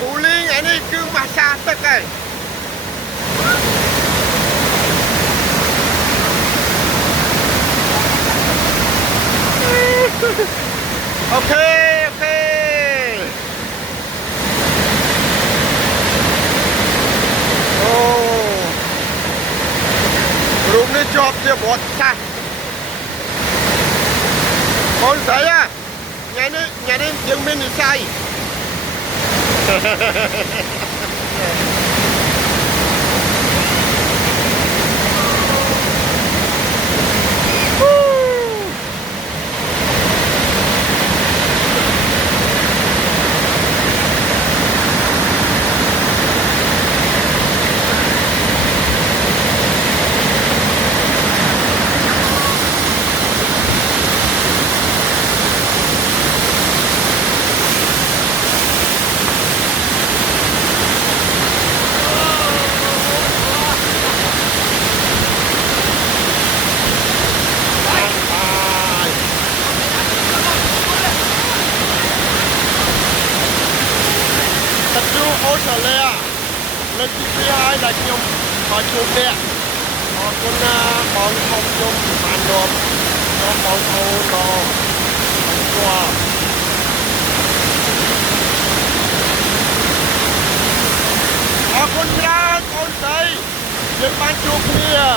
Cú Linh ấy đi cứ massage tất cả. Ok ok. Oh. Room này job dia buat sah. Con saya nhà này dương bên thì sai. Australia លើកទី2ហើយដែលខ្ញុំមកជួបអ្នកអរគុណណាបងធំខ្ញុំបាននាំបងប្អូនមកស្គាល់អរគុណច្រើនបងស្រីយើងបានជួបគ្នា